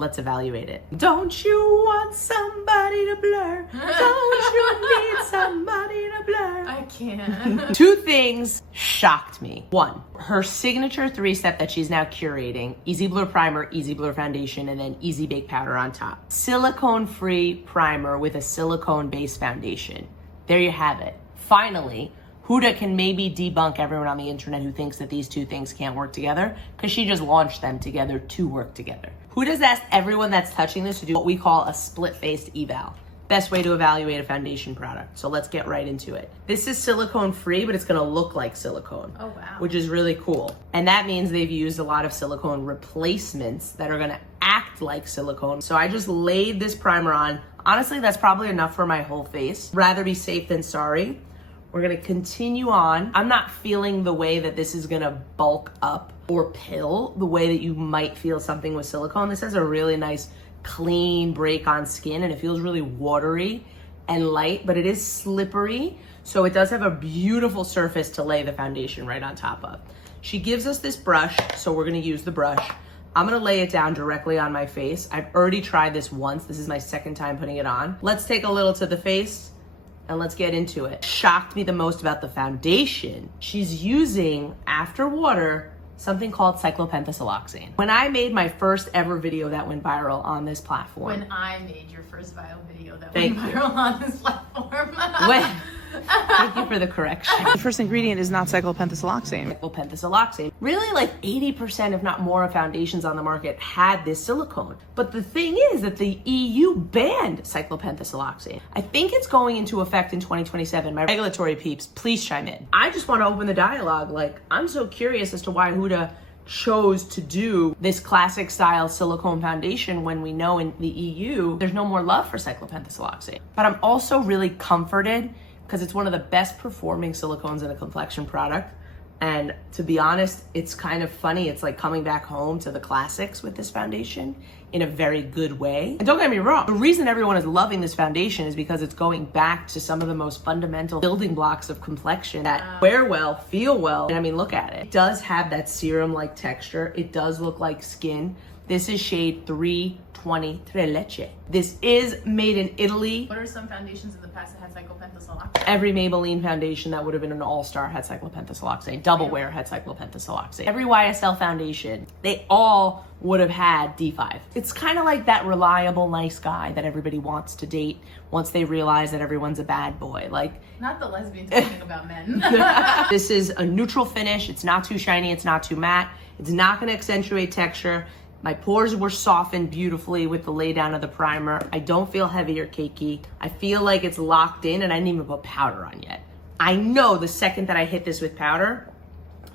let's evaluate it. Don't you want somebody to blur? Don't you need somebody to blur? I can't. Two things shocked me. One, her signature 3-step that she's now curating: Easy Blur Primer, Easy Blur Foundation, and then Easy Bake Powder on top. Silicone-free primer with a silicone-based foundation. There you have it. Finally, Huda can maybe debunk everyone on the internet who thinks that these two things can't work together, because she just launched them together to work together. Huda's asked everyone that's touching this to do what we call a split-faced eval. Best way to evaluate a foundation product. So let's get right into it. This is silicone free, but it's gonna look like silicone. Oh, wow. Which is really cool. And that means they've used a lot of silicone replacements that are gonna act like silicone. So I just laid this primer on. Honestly, that's probably enough for my whole face. Rather be safe than sorry. We're gonna continue on. I'm not feeling the way that this is gonna bulk up or pill the way that you might feel something with silicone. This has a really nice clean break on skin, and it feels really watery and light, but it is slippery. So it does have a beautiful surface to lay the foundation right on top of. She gives us this brush, so we're gonna use the brush. I'm gonna lay it down directly on my face. I've already tried this once. This is my second time putting it on. Let's take a little to the face and let's get into it. Shocked me the most about the foundation. She's using, after water, something called cyclopentasiloxane. When I made my first ever video that went viral on this platform. When I made your first viral video that went viral on this platform. Thank you for the correction. The first ingredient is not cyclopentasiloxane. Cyclopentasiloxane. Really, like 80%, if not more, of foundations on the market had this silicone. But the thing is that the EU banned cyclopentasiloxane. I think it's going into effect in 2027. My regulatory peeps, please chime in. I just want to open the dialogue. Like, I'm so curious as to why Huda chose to do this classic style silicone foundation when we know in the EU there's no more love for cyclopentasiloxane. But I'm also really comforted because it's one of the best performing silicones in a complexion product. And to be honest, it's kind of funny. It's like coming back home to the classics with this foundation in a very good way. And don't get me wrong, the reason everyone is loving this foundation is because it's going back to some of the most fundamental building blocks of complexion that wear well, feel well. And I mean, look at it. It does have that serum-like texture. It does look like skin. This is shade 320 Tre Leche. This is made in Italy. What are some foundations in the past that had cyclopentasiloxane? Every Maybelline foundation that would have been an all-star had cyclopentasiloxane. Double Wear had cyclopentasiloxane. Every YSL foundation, they all would have had D5. It's kind of like that reliable, nice guy that everybody wants to date once they realize that everyone's a bad boy. Like, not the lesbian talking about men. This is a neutral finish. It's not too shiny. It's not too matte. It's not going to accentuate texture. My pores were softened beautifully with the lay down of the primer. I don't feel heavy or cakey. I feel like it's locked in, and I didn't even put powder on yet. I know the second that I hit this with powder,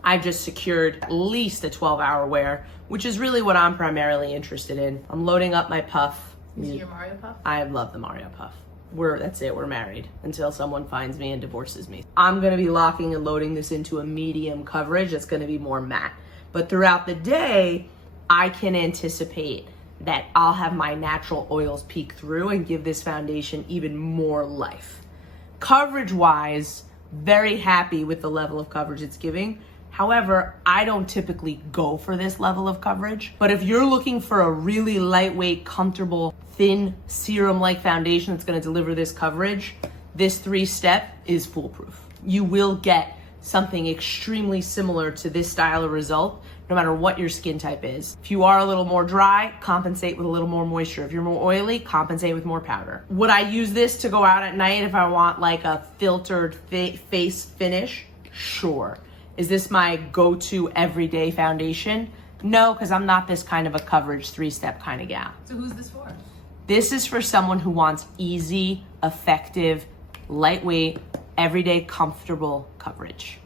I've just secured at least a 12-hour wear, which is really what I'm primarily interested in. I'm loading up my puff. Is it your Mario puff? I love the Mario puff. That's it, we're married until someone finds me and divorces me. I'm gonna be locking and loading this into a medium coverage. It's gonna be more matte. But throughout the day, I can anticipate that I'll have my natural oils peek through and give this foundation even more life. Coverage-wise, very happy with the level of coverage it's giving. However, I don't typically go for this level of coverage. But if you're looking for a really lightweight, comfortable, thin, serum-like foundation that's gonna deliver this coverage, this 3-step is foolproof. You will get something extremely similar to this style of result, no matter what your skin type is. If you are a little more dry, compensate with a little more moisture. If you're more oily, compensate with more powder. Would I use this to go out at night if I want like a filtered face finish? Sure. Is this my go-to everyday foundation? No, because I'm not this kind of a coverage 3-step kind of gal. So who's this for? This is for someone who wants easy, effective, lightweight, everyday comfortable coverage.